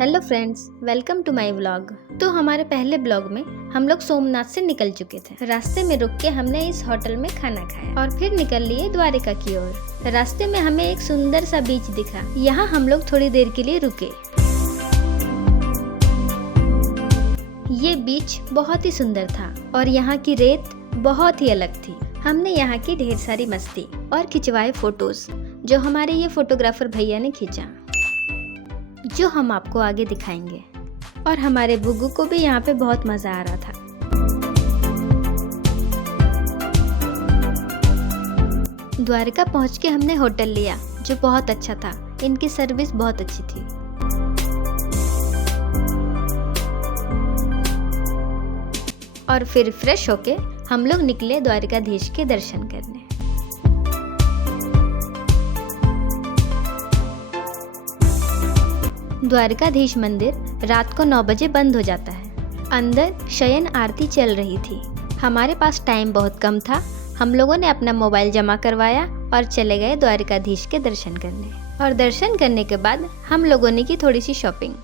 Hello friends, welcome to my vlog. तो हमारे पहले ब्लॉग में हम लोग सोमनाथ से निकल चुके थे। रास्ते में रुक के हमने इस होटल में खाना खाया और फिर निकल लिए द्वारिका की ओर। रास्ते में हमें एक सुंदर सा बीच दिखा, यहाँ हम लोग थोड़ी देर के लिए रुके। ये बीच बहुत ही सुंदर था और यहाँ की रेत बहुत ही अलग थी। हमने यहाँ की ढेर सारी मस्ती और खिंचवाए फोटोज, जो हमारे ये फोटोग्राफर भैया ने खींचा, जो हम आपको आगे दिखाएंगे। और हमारे बुग्गू को भी यहाँ पे बहुत मजा आ रहा था। द्वारका पहुँच के हमने होटल लिया, जो बहुत अच्छा था। इनकी सर्विस बहुत अच्छी थी। और फिर फ्रेश होके हम लोग निकले द्वारिकाधीश के दर्शन करने। द्वारिकाधीश मंदिर रात को 9 बजे बंद हो जाता है। अंदर शयन आरती चल रही थी। हमारे पास टाइम बहुत कम था। हम लोगों ने अपना मोबाइल जमा करवाया और चले गए द्वारिकाधीश के दर्शन करने। और दर्शन करने के बाद हम लोगों ने की थोड़ी सी शॉपिंग।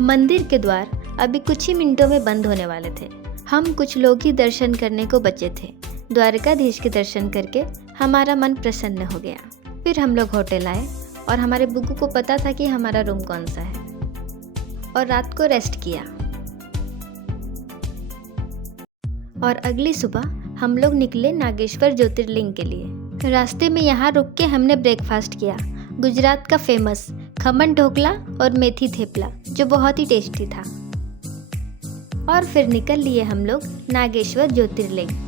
मंदिर के द्वार अभी कुछ ही मिनटों में बंद होने वाले थे। हम कुछ लोग ही दर्शन करने को बचे थे। द्वारिकाधीश के दर्शन करके हमारा मन प्रसन्न हो गया। फिर हम लोग होटल आए और हमारे बुग्गू को पता था कि हमारा रूम कौन सा है, और रात को रेस्ट किया। और अगली सुबह हम लोग निकले नागेश्वर ज्योतिर्लिंग के लिए। रास्ते में यहाँ रुक के हमने ब्रेकफास्ट किया। गुजरात का फेमस खमन ढोकला और मेथी थेपला, जो बहुत ही टेस्टी था। और फिर निकल लिए हम लोग नागेश्वर ज्योतिर्लिंग।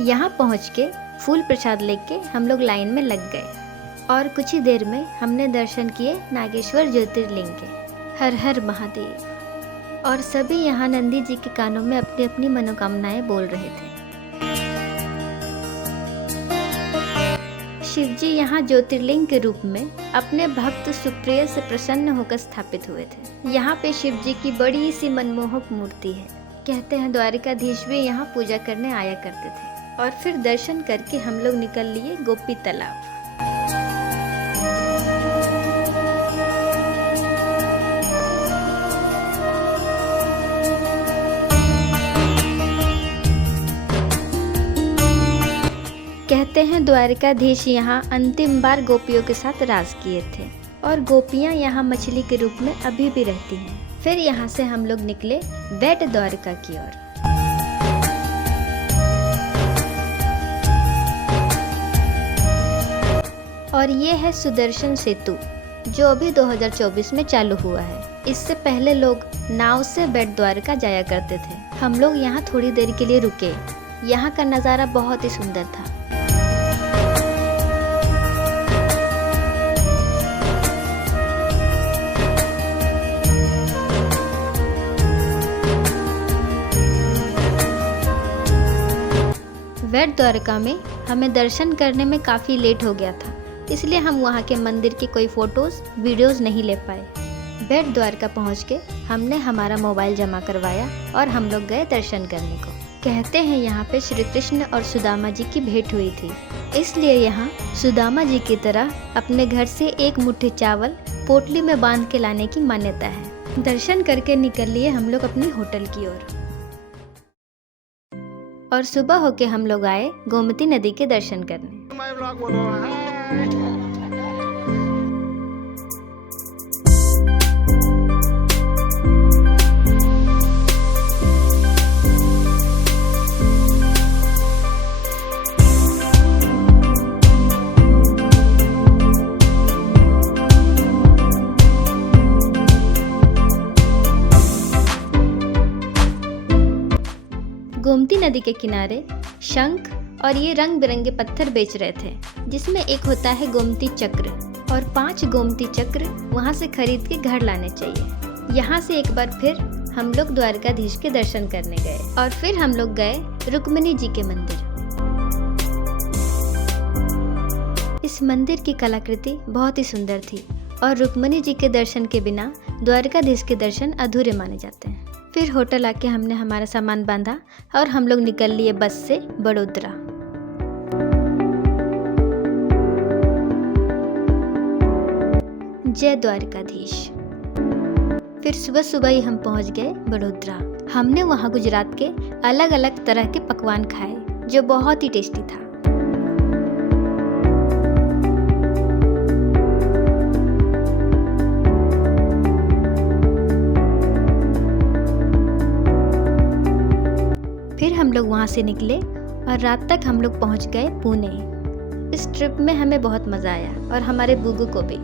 यहाँ पहुँच के फूल प्रसाद लेके हम लोग लाइन में लग गए। और कुछ ही देर में हमने दर्शन किए नागेश्वर ज्योतिर्लिंग के। हर हर महादेव। और सभी यहाँ नंदी जी के कानों में अपनी अपनी मनोकामनाएं बोल रहे थे। शिवजी यहाँ ज्योतिर्लिंग के रूप में अपने भक्त सुप्रिय से प्रसन्न होकर स्थापित हुए थे। यहाँ पे शिवजी की बड़ी सी मनमोहक मूर्ति है। कहते हैं द्वारिकाधीश भी यहाँ पूजा करने आया करते थे। और फिर दर्शन करके हम लोग निकल लिए गोपी तालाब। कहते हैं द्वारिकाधीश यहाँ अंतिम बार गोपियों के साथ राज किए थे। और गोपियाँ यहाँ मछली के रूप में अभी भी रहती हैं। फिर यहाँ से हम लोग निकले बेट द्वारिका की ओर। और ये है सुदर्शन सेतु, जो अभी 2024 में चालू हुआ है। इससे पहले लोग नाव से बेट द्वारका जाया करते थे। हम लोग यहाँ थोड़ी देर के लिए रुके। यहाँ का नज़ारा बहुत ही सुंदर था। बेट द्वारका में हमें दर्शन करने में काफ़ी लेट हो गया था, इसलिए हम वहाँ के मंदिर की कोई फोटोज वीडियोस नहीं ले पाए। बेट द्वारका पहुँच के हमने हमारा मोबाइल जमा करवाया और हम लोग गए दर्शन करने को। कहते हैं यहाँ पे श्री कृष्ण और सुदामा जी की भेंट हुई थी, इसलिए यहाँ सुदामा जी की तरह अपने घर से एक मुट्ठी चावल पोटली में बांध के लाने की मान्यता है। दर्शन करके निकल लिए हम लोग अपनी होटल की ओर। और सुबह होके हम लोग आए गोमती नदी के दर्शन करने। गोमती नदी के किनारे शंख और ये रंग बिरंगे पत्थर बेच रहे थे, जिसमें एक होता है गोमती चक्र। और 5 गोमती चक्र वहाँ से खरीद के घर लाने चाहिए। यहाँ से एक बार फिर हम लोग द्वारकाधीश के दर्शन करने गए। और फिर हम लोग गए रुक्मिणी जी के मंदिर। इस मंदिर की कलाकृति बहुत ही सुंदर थी और रुक्मिणी जी के दर्शन के बिना द्वारकाधीश के दर्शन अधूरे माने जाते हैं। फिर होटल आके हमने हमारा सामान बांधा और हम लोग निकल लिए बस से बड़ोदरा। जय द्वारकाधीश। फिर सुबह सुबह ही हम पहुंच गए बड़ोदरा। हमने वहाँ गुजरात के अलग अलग तरह के पकवान खाए जो बहुत ही टेस्टी था। फिर हम लोग वहाँ से निकले और रात तक हम लोग पहुँच गए पुणे। इस ट्रिप में हमें बहुत मज़ा आया और हमारे बुगु को भी।